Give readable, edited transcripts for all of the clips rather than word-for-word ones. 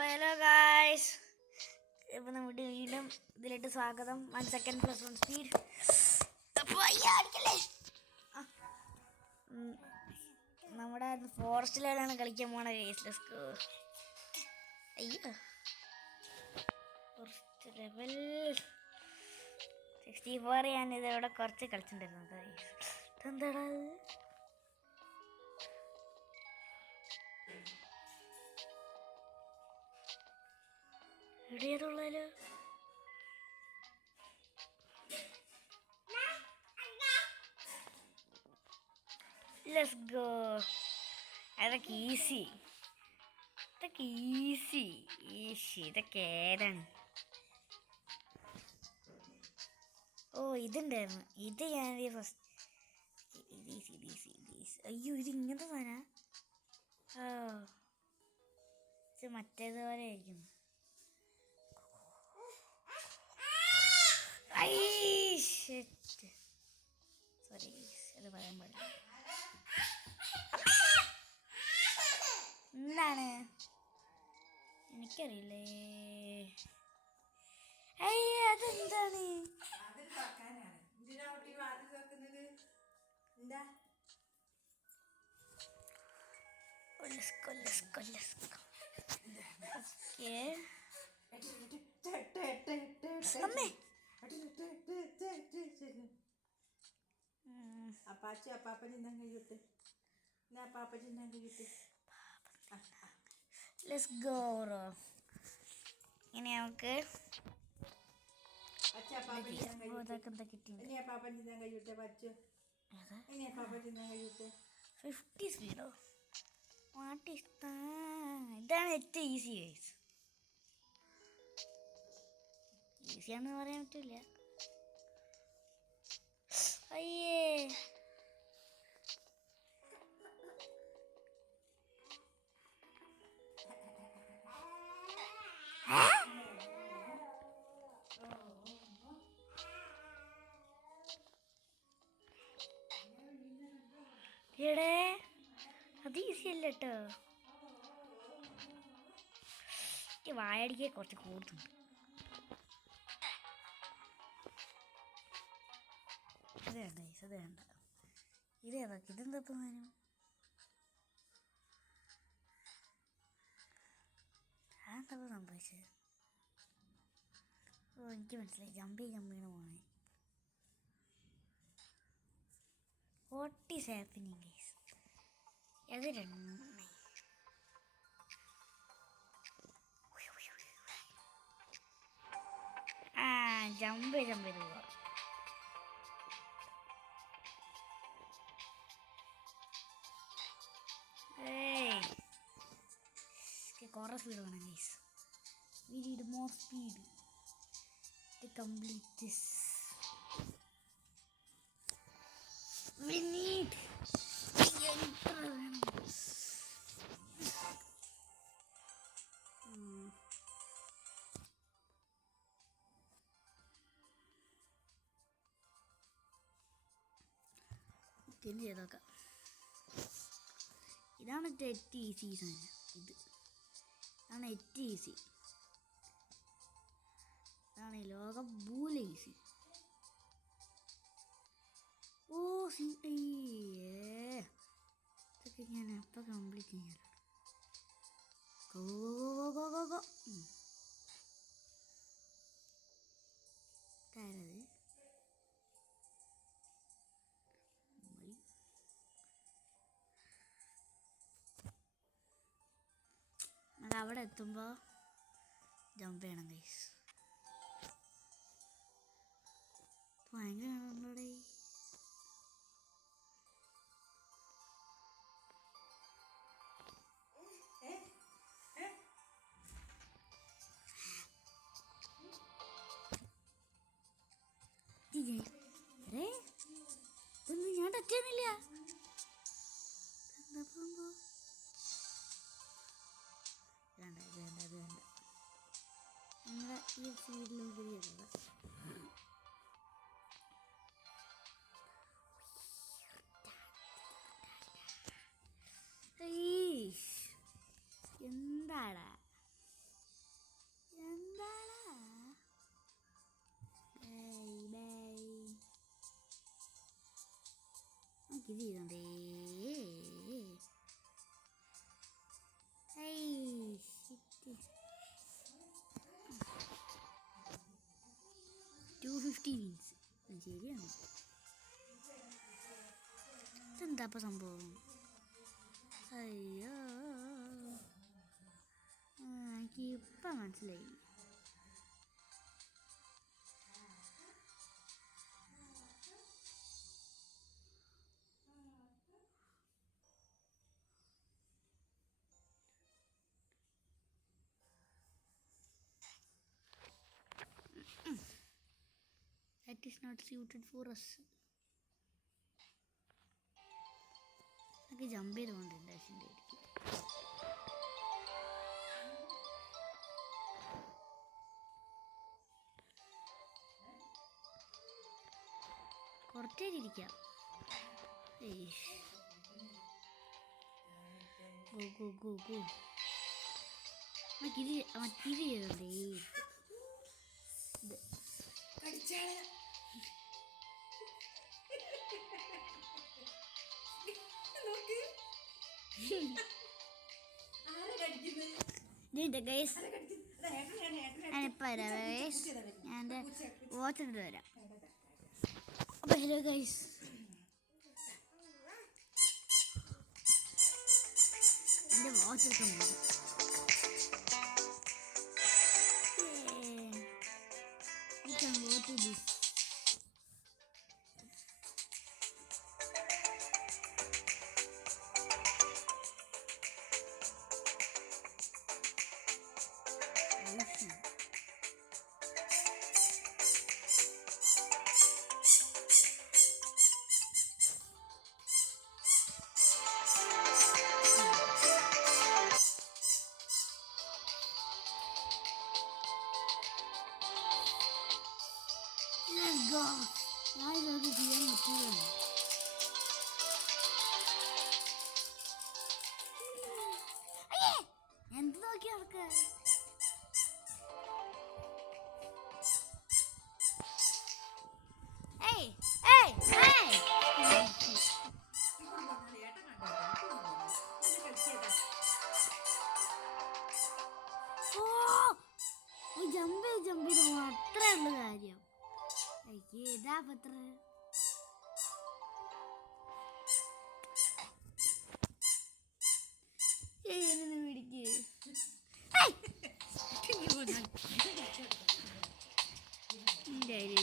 അപ്പോൾ hello guys, ഇപ്പോൾ നമ്മുടെ വീണ്ടും ഇതിലേക്ക് സ്വാഗതം. 1 സെക്കൻഡ് + 1 സ്പീഡ്. അപ്പോൾ അടിക്കല്ലേ, നമ്മുടെ ഫോറസ്റ്റിലാണ് കളിക്കാൻ പോണ ഗൈസ്. Let's go. അയ്യോ, ഫോറസ്റ്റ് ലെവൽ 64 ഞാനിതവിടെ കുറച്ച് കളിച്ചിട്ടുണ്ടായിരുന്നു ഗൈസ്. എന്താടാ എവിടെയാണുള്ളല്ലോ? Let's go. അതൊക്കെ ഈസി, ഇതൊക്കെ ഏതാണ്? ഓ, ഇതുണ്ടായിരുന്നു. ഇത് ഞാൻ ഫസ്റ്റ്. അയ്യോ, ഇത് ഇങ്ങനത്തെ സാധന. ഓ, ഇത് മറ്റേതുപോലെ ആയിരിക്കും. സോറി, അത് പറയാൻ പാടില്ല. എന്താണ് എനിക്കറിയില്ലേ. അതെന്താണ്? Let's go bro. ഇനി നമുക്ക് ഇതാണ് ഏറ്റവും ഈസി ഗൈസ്. ഈസിയാണെന്ന് പറയാൻ പറ്റില്ല. അയ്യേ, എടേ അത് ഈസി അല്ല കേട്ടോ. വായടിക്കെ കുറച്ച് കൂടുതലുണ്ട്. ഇത് വേണ്ട, ഇത് വേണ്ട. ഇതേതൊക്കെ ഇതെന്താ ഞാനും അതെന്താ സംഭവിച്ചത്? ഓ, എനിക്ക് മനസ്സിലായി. ജമ്പ് പോണേ. What is happening guys? അത് ജമ്പ് ചെയ്ത് പോവാം. കുറേ സ്പീഡ് വേണം guys. We need more speed to complete this. We need പിന്നെ ചെയ്തോക്കാം. ഇതാണ് ഏറ്റവും ഈസി സാധനം. ഇതാണ് ഏറ്റവും ഈസി. ഇതാണ് ലോകം ഭൂല ഈസി. ഓ, ഇതൊക്കെ ഞാൻ അപ്പം കംപ്ലീറ്റ് ചെയ്യാനാണ്. താരത് അതവിടെ എത്തുമ്പോൾ ജമ്പ് ചെയ്യണം ഗൈസ്. ഭയങ്കര നമ്മളോടെ ഇതൊന്നും ഞാൻ ടച്ച് ചെയ്യുന്നില്ല. എന്താ സംഭവം? വേണ്ട, ഇത് വേണ്ട. നമ്മളെ ഈ സീഡിലും ശരിയല്ല. എന്താടാ ചെയ്തോണ്ടേ. ശരിയാണ്. ഇതെന്താ ഇപ്പം സംഭവം? അയ്യോ, എനിക്ക് ഇപ്പം മനസ്സിലായി. That is not suited for us. നമുക്ക് ജമ്പ് ചെയ്ത് പോകണ്ടേ ആശിൻ്റെ ആയിരിക്കും. കുറച്ചേരി ഇരിക്കാം. മറ്റേ ചെയ്തോണ്ടേ. ഞാനിപ്പോൾ വരാം ഗൈസ്. ഞാൻ എൻ്റെ വാച്ച് എടുത്ത് വരാം. അപ്പോൾ ഹലോ ഗൈസ്, എൻ്റെ വാച്ച് എടുക്കാൻ പോകും. We can go to this. Let's go. ഞാൻ ഇതൊക്കെ ചെയ്യാൻ പറ്റില്ല. എന്ത് നോക്കി അവർക്ക്? ജമ്പ് ചെയ്ത് അത്രേ ഉള്ളു കാര്യം. ഏതാ പത്ര പിടിക്ക്. എൻ്റെ ഒരു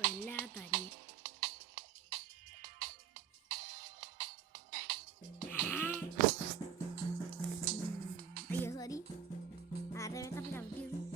വല്ലാത്ത അയ്യോ സോറി, ആരുടെ വേട്ടത്തിൽ കളിക്കുന്നത്?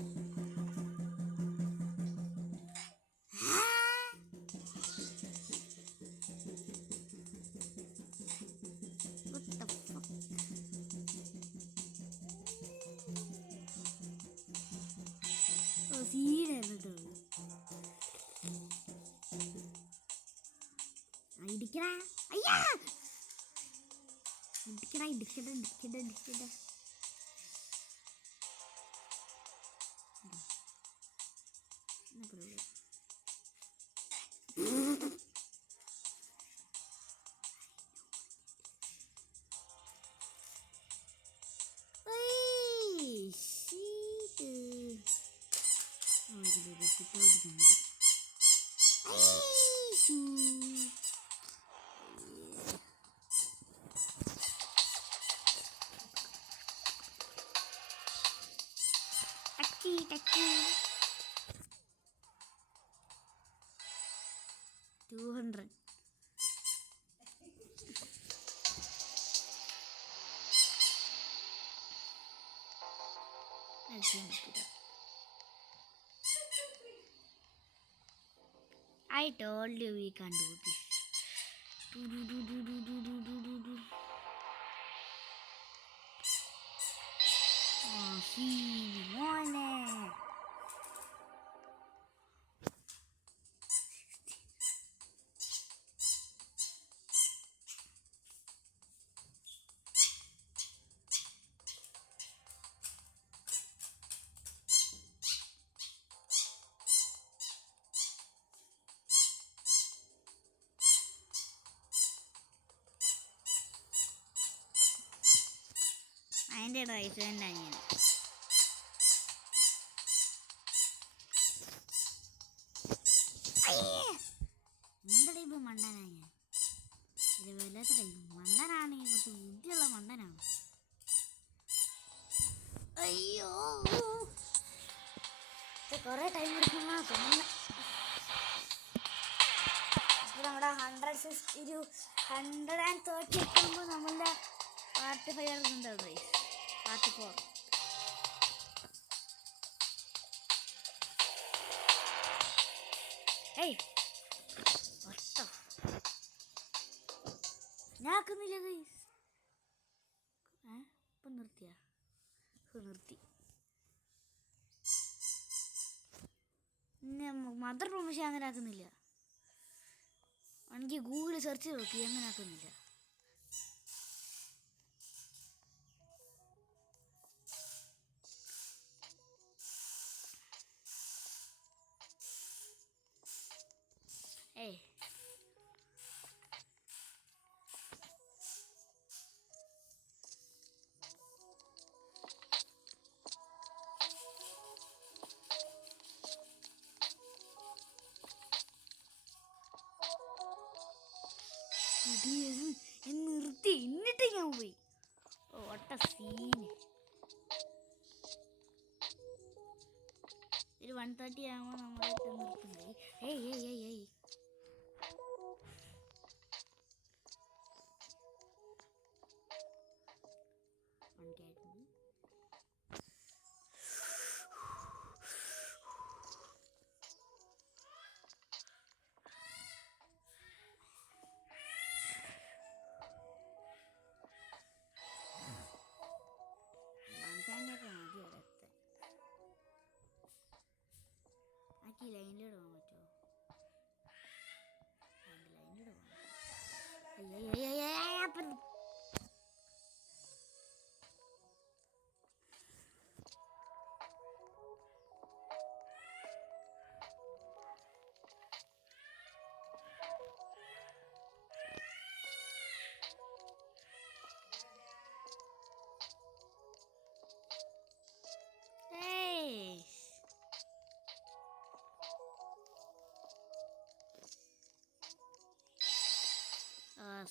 ഇടിക്കടാ, അയ്യാ ഇടിക്കടാ, ഇടിക്കട. Taki. 200. I told you we can't do this. Oh, see, morning. എൻ്റെ വയസ്സ് തന്നെ അനിയൻ. എന്താ ടൈപ്പ് മണ്ടനാ ഞാൻ? ഇത് വല്ലാത്ത ടൈപ്പ് മണ്ടനാണെങ്കിൽ കുറച്ച് ബുദ്ധിയുള്ള മണ്ടനാണ്. അയ്യോ കുറേ ടൈം എടുക്കുന്ന തോന്നുന്നു. ഇപ്പോൾ നമ്മുടെ 130 എത്തുമ്പോൾ നമ്മളുടെ പാർട്ട് 5 ഇറങ്ങുന്നുണ്ട്. പാർട്ട് 4 ഏയ് ഒട്ടോ ഞാൻ ആക്കുന്നില്ല ഗൈസ്. ഇപ്പം നിർത്തിയാ? നിർത്തി. മദർ പ്രൊമോഷൻ അങ്ങനെ ആക്കുന്നില്ല. എനിക്ക് ഗൂഗിളിൽ സെർച്ച് ചെയ്ത് നോക്കി, അങ്ങനെ ആക്കുന്നില്ല. ഏയ് നിർത്തി. എന്നിട്ട് ഞാൻ പോയി. ഒട്ട സീന്. ഒരു 130 ആകുമ്പോൾ നമ്മളിട്ട് നിർത്തുന്നത്. ഏയ് ഏയ് ഏയ് ഏയ് ലൈനിലൂടെ പോകാൻ പറ്റുമോ? ലൈനിലൂടെ പോകാൻ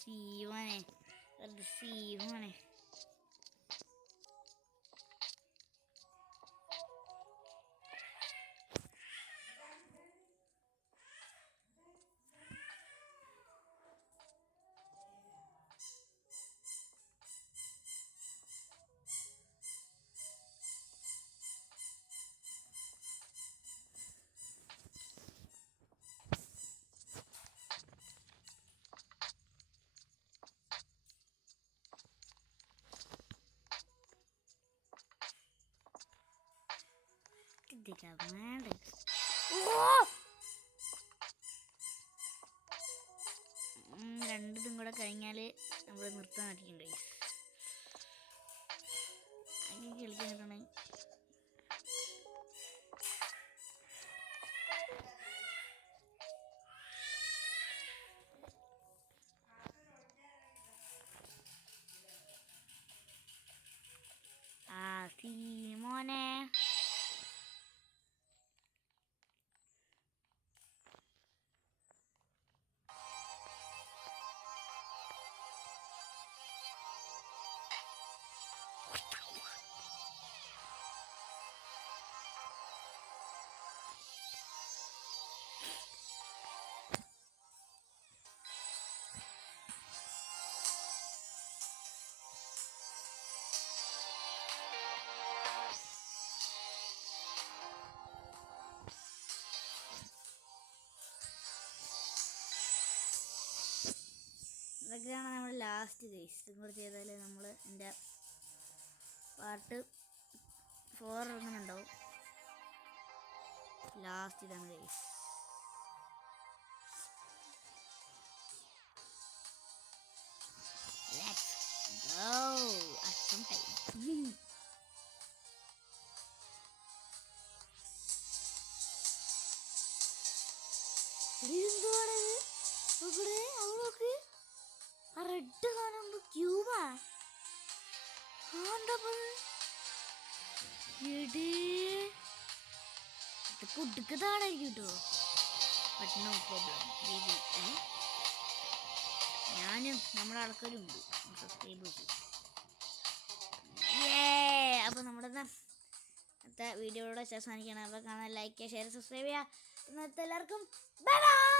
സീവനെ സീവനെ. രണ്ടിതും കൂടെ കഴിഞ്ഞാൽ നമ്മൾ നിർത്താൻ പറ്റിക്കണ്ടേ? അങ്ങനെ കളിക്കാനാണ്. മോനെ ഇതൊക്കെയാണ് നമ്മൾ ലാസ്റ്റ് ഗൈസ്. ഇതും കൂടെ ചെയ്താൽ നമ്മൾ എൻ്റെ പാർട്ട് 4 ഇറങ്ങുന്നുണ്ടാവും. ലാസ്റ്റ് ഇതാണ് guys. Let's go. Action time. എന്തുവാണത്? നോക്ക്, ആ റെഡ് കാണുമ്പോ ക്യൂബാ. എന്താ ഇതൊക്കെ ഉടുക്കതാണായിരിക്കും കേട്ടോ. But no problem. ഞാനും നമ്മുടെ ആൾക്കാരും ഉണ്ട് സബ്സ്ക്രൈബേഴ്സ്. അപ്പോൾ നമ്മുടെ ഇന്നത്തെ വീഡിയോയുടെ അവസാനിക്കണം. അപ്പോൾ കാണാൻ ലൈക്ക് ചെയ്യുക, ഷെയർ, സബ്സ്ക്രൈബ് ചെയ്യുക. ഇന്നത്തെ എല്ലാവർക്കും ബൈ ബൈ.